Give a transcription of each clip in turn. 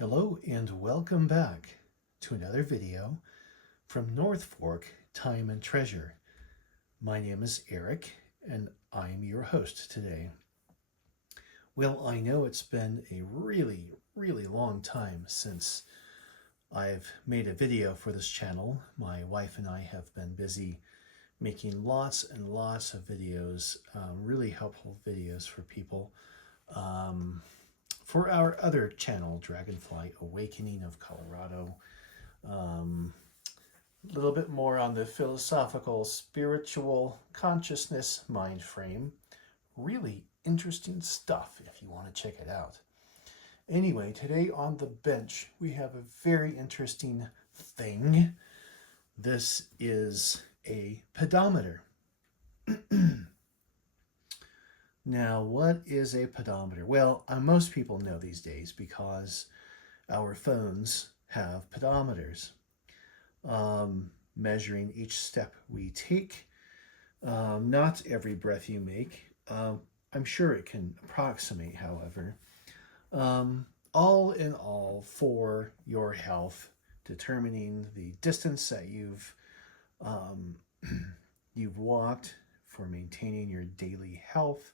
Hello and welcome back to another video from North Fork Time and Treasure. My name is Eric and I'm your host today. Well, I know it's been a really long time since I've made a video for this channel. My wife and I have been busy making lots and lots of videos, really helpful videos for people. For our other channel, Dragonfly Awakening of Colorado, a little bit more on the philosophical, spiritual consciousness mind frame. Really interesting stuff if you want to check it out. Anyway, today on the bench, we have a very interesting thing. This is a pedometer. Now, what is a pedometer? Well, most people know these days because our phones have pedometers, measuring each step we take. Not every breath you make. I'm sure it can approximate, however. All in all, for your health, determining the distance that you've walked, for maintaining your daily health.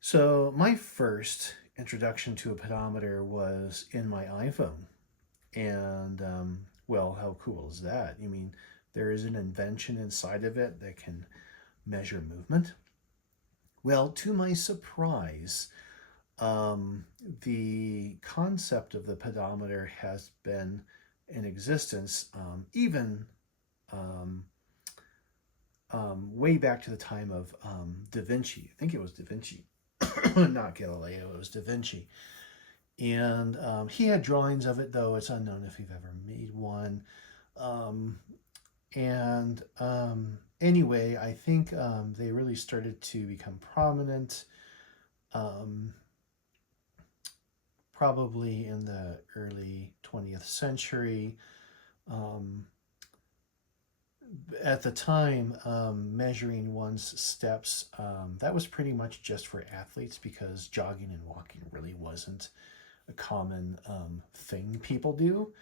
So my first introduction to a pedometer was in my iPhone. And, well, how cool is that? I mean, there is an invention inside of it that can measure movement. Well, to my surprise, the concept of the pedometer has been in existence even way back to the time of Da Vinci. I think it was Da Vinci, not Galileo, it was Da Vinci. And he had drawings of it, though it's unknown if he'd ever made one. Anyway, I think they really started to become prominent probably in the early 20th century. At the time, measuring one's steps, that was pretty much just for athletes because jogging and walking really wasn't a common thing people do.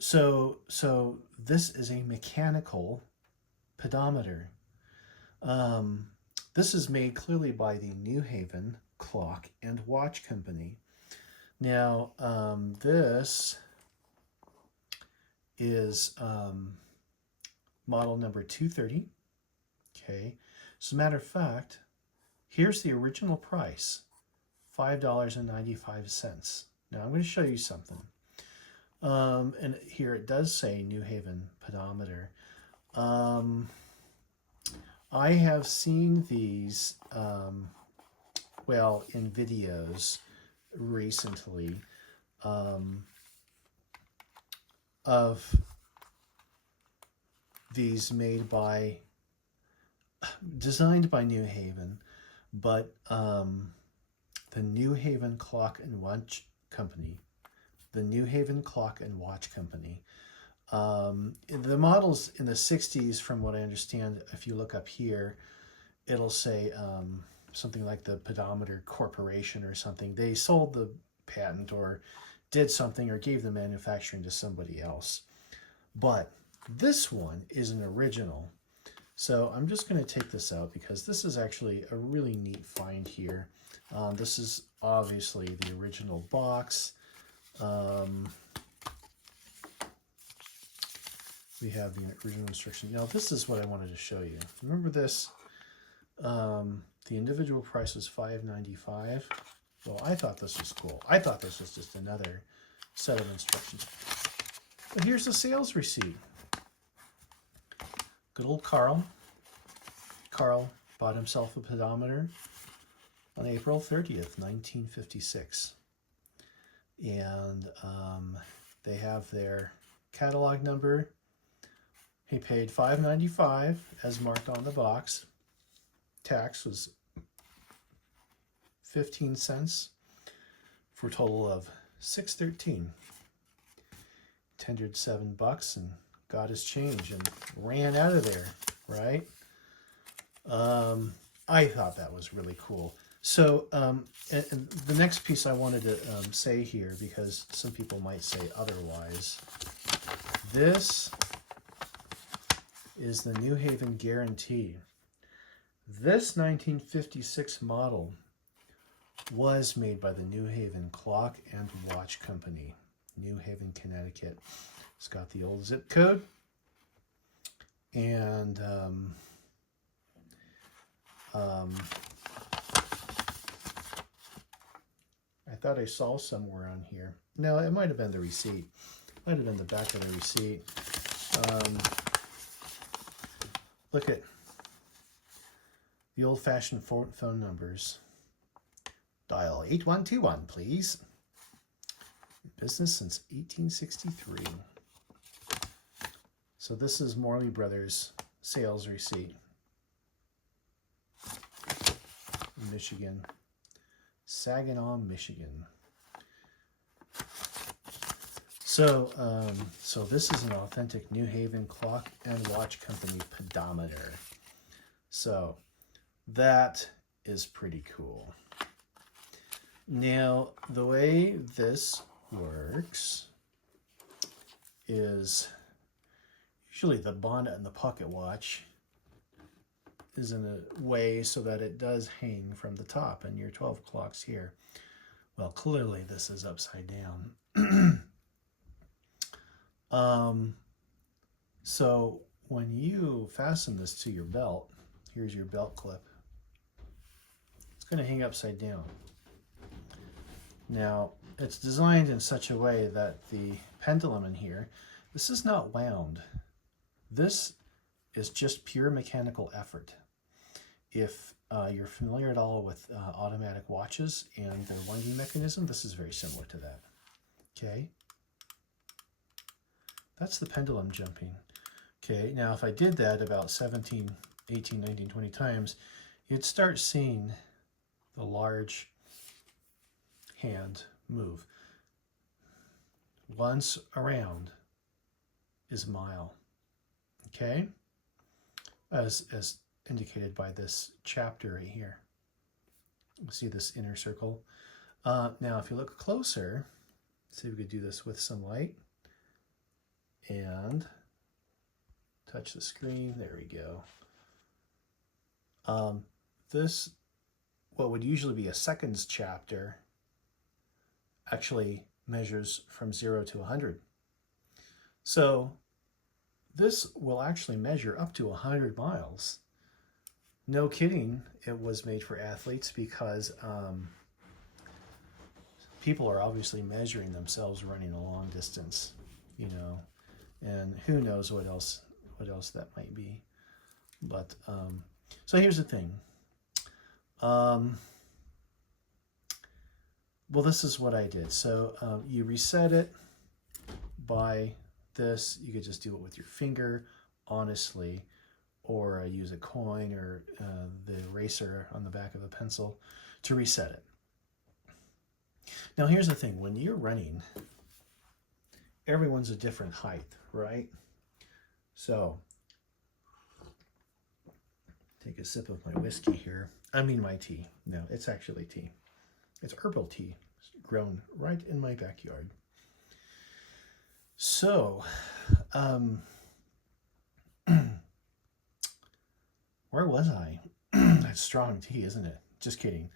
So this is a mechanical pedometer. This is made clearly by the New Haven Clock and Watch Company. Now, this is model number 230. Okay, as a matter of fact, here's the original price, $5.95. Now I'm going to show you something. And here it does say New Haven pedometer. I have seen these, well, in videos recently, of these designed by New Haven, but the New Haven Clock and Watch Company, the models in the 60s, from what I understand, if you look up here, it'll say something like the Pedometer Corporation or something. They sold the patent or did something or gave the manufacturing to somebody else. But this one is an original. So I'm just going to take this out because this is actually a really neat find here. This is obviously the original box. We have the original instruction. Now this is what I wanted to show you. Remember this? The individual price was $5.95. Well, I thought this was cool. I thought this was just another set of instructions. But here's the sales receipt. Good old Carl. Carl bought himself a pedometer on April 30th, 1956. And they have their catalog number. He paid $5.95 as marked on the box. Tax was 15 cents for a total of $6.13. Tendered $7 and got his change and ran out of there, right? I thought that was really cool. So and the next piece I wanted to say here, because some people might say otherwise, this is the New Haven Guarantee. This 1956 model was made by the New Haven Clock and Watch Company, New Haven, Connecticut. It's got the old zip code, and I thought I saw somewhere on here. No, it might have been the receipt. Might have been the back of the receipt. Look at the old-fashioned phone numbers. Dial 8121, please. In business since 1863. So this is Morley Brothers sales receipt. Michigan. Saginaw, Michigan. So, so this is an authentic New Haven Clock and Watch Company pedometer. So that is pretty cool. Now, the way this works is usually the bonnet and the pocket watch is in a way so that it does hang from the top, and your 12 clock's here. Well, clearly this is upside down. So when you fasten this to your belt, here's your belt clip. It's going to hang upside down. Now, it's designed in such a way that the pendulum in here, this is not wound. This is just pure mechanical effort. If you're familiar at all with automatic watches and their winding mechanism, this is very similar to that. Okay. That's the pendulum jumping. Okay, now if I did that about 17, 18, 19, 20 times, you'd start seeing the large hand move. Once around is a mile. Okay? As indicated by this chapter right here. You see this inner circle. Now if you look closer, see if we could do this with some light. And touch the screen. There we go. This, what would usually be a seconds chapter, actually measures from 0 to 100. So this will actually measure up to 100 miles. No kidding, it was made for athletes because people are obviously measuring themselves running a long distance, you know, and who knows what else that might be. But so here's the thing. Well, this is what I did. So you reset it by this. You could just do it with your finger, honestly, or use a coin or the eraser on the back of a pencil to reset it. Now here's the thing. When you're running, everyone's a different height, right? So take a sip of my whiskey here. I mean my tea. No, it's actually tea. It's herbal tea grown right in my backyard. So, where was I? That's strong tea, isn't it? Just kidding.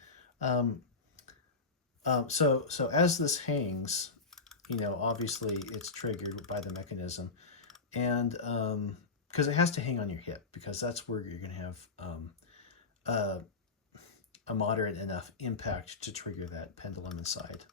So as this hangs, you know, obviously it's triggered by the mechanism, and because it has to hang on your hip, because that's where you're going to have a moderate enough impact to trigger that pendulum inside.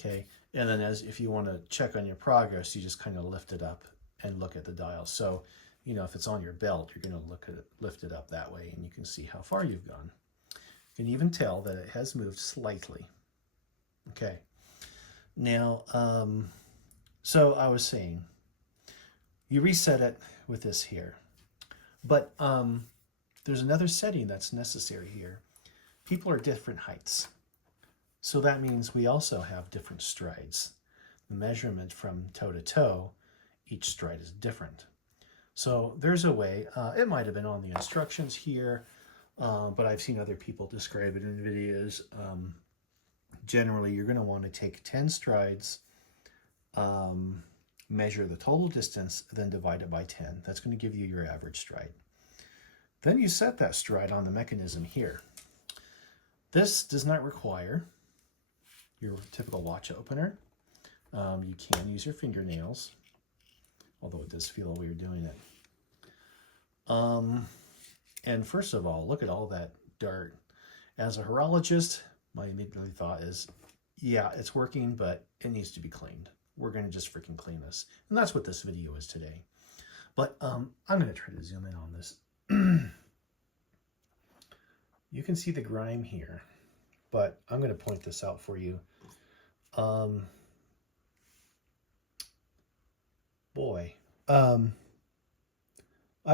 Okay, and then if you want to check on your progress, you just kind of lift it up and look at the dial. So, you know, if it's on your belt, you're going to lift it up that way, and you can see how far you've gone. You can even tell that it has moved slightly. Okay, now, so I was saying, you reset it with this here, but there's another setting that's necessary here. People are different heights. So that means we also have different strides. The measurement from toe to toe, each stride is different. So there's a way, it might have been on the instructions here, but I've seen other people describe it in videos. Generally, you're going to want to take 10 strides, measure the total distance, then divide it by 10. That's going to give you your average stride. Then you set that stride on the mechanism here. This does not require your typical watch opener. You can use your fingernails, although it does feel weird doing it. And first of all, look at all that dirt. As a horologist, my immediate thought is, yeah, it's working, but it needs to be cleaned. We're going to just freaking clean this. And that's what this video is today. But I'm going to try to zoom in on this. You can see the grime here, but I'm going to point this out for you. Boy, I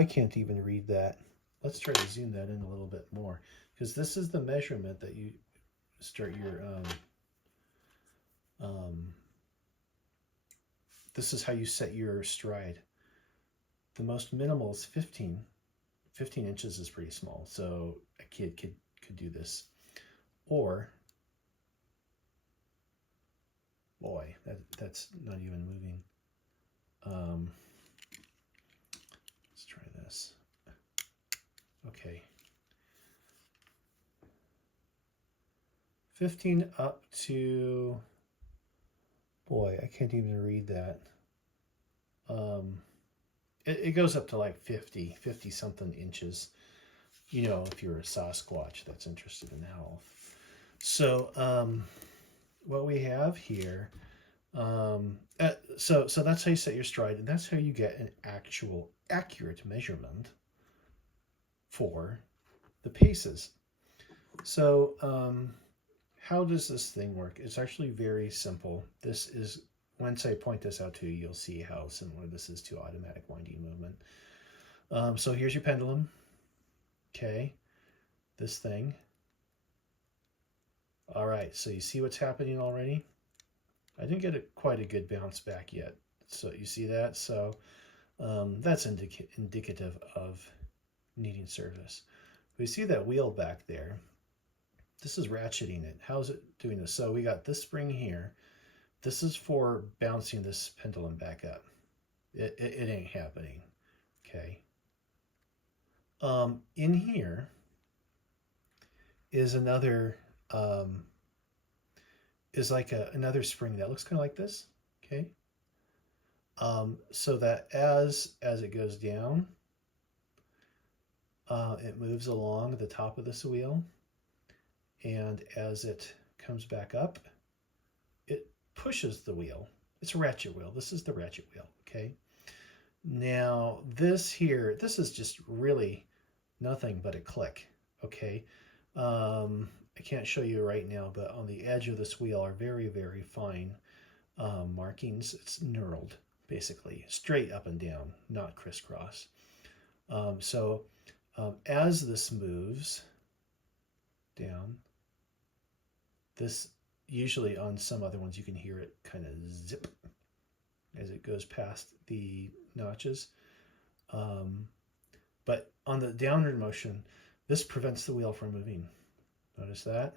can't even read that. Let's try to zoom that in a little bit more, because this is the measurement that you start your, this is how you set your stride. The most minimal is 15. 15 inches is pretty small, so a kid could do this. Or, boy, that's not even moving. Let's try this. Okay. 15 up to, boy, I can't even read that. It goes up to like 50 something inches, you know, if you're a Sasquatch that's interested in health. So what we have here, so that's how you set your stride, and that's how you get an actual accurate measurement for the paces. So how does this thing work? It's actually very simple. This is, once I point this out to you, you'll see how similar this is to automatic winding movement. So here's your pendulum. Okay, this thing. All right, so you see what's happening already? I didn't get quite a good bounce back yet. So you see that? So that's indicative of needing service. We see that wheel back there. This is ratcheting it. How's it doing this? So we got this spring here. This is for bouncing this pendulum back up. It ain't happening. Okay. In here is another, is like another spring that looks kind of like this. Okay. So that as it goes down, it moves along the top of this wheel, and as it comes back up, it pushes the wheel. It's a ratchet wheel. This is the ratchet wheel, okay? Now, this here, this is just really nothing but a click, okay? I can't show you right now, but on the edge of this wheel are very, very fine markings. It's knurled, basically, straight up and down, not crisscross. As this moves down, this usually on some other ones you can hear it kind of zip as it goes past the notches. But on the downward motion, this prevents the wheel from moving. Notice that?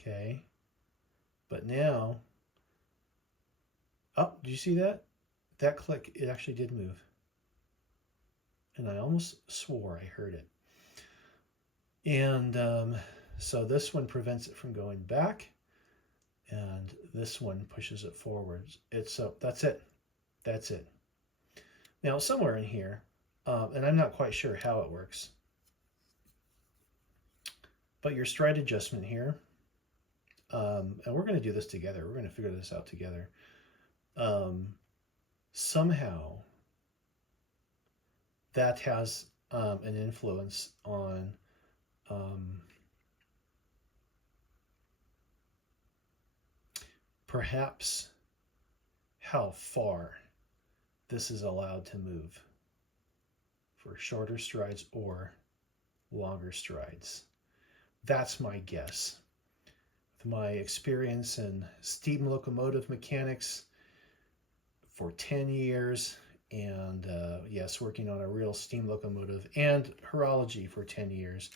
Okay. But now, oh, did you see that? That click, it actually did move. And I almost swore I heard it. And so this one prevents it from going back, and this one pushes it forwards. That's it. That's it. Now, somewhere in here, and I'm not quite sure how it works, but your stride adjustment here, and we're going to do this together. We're going to figure this out together. Somehow, that has an influence on perhaps how far this is allowed to move for shorter strides or longer strides. That's my guess. With my experience in steam locomotive mechanics for 10 years and yes, working on a real steam locomotive and horology for 10 years.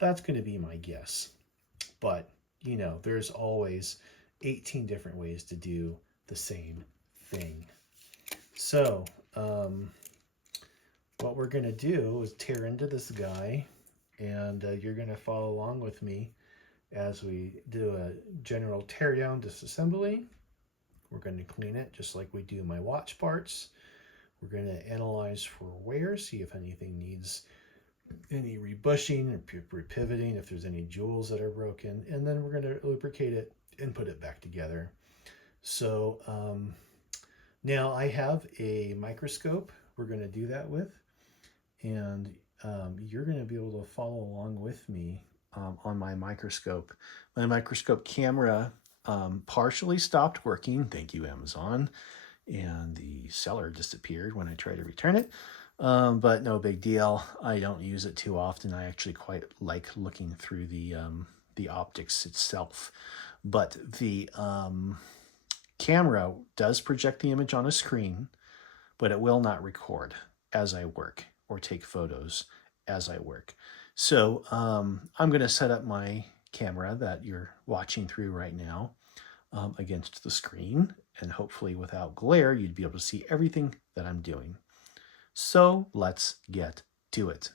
That's going to be my guess. But, you know, there's always 18 different ways to do the same thing. So, what we're going to do is tear into this guy, and you're going to follow along with me as we do a general teardown disassembly. We're going to clean it just like we do my watch parts. We're going to analyze for wear, see if anything needs any rebushing or repivoting, if there's any jewels that are broken, and then we're going to lubricate it and put it back together. So now I have a microscope we're going to do that with, and you're going to be able to follow along with me on my microscope. My microscope camera partially stopped working, thank you Amazon, and the seller disappeared when I tried to return it. But no big deal. I don't use it too often. I actually quite like looking through the optics itself. But the camera does project the image on a screen, but it will not record as I work or take photos as I work. So I'm going to set up my camera that you're watching through right now against the screen, and hopefully without glare, you'd be able to see everything that I'm doing. So let's get to it.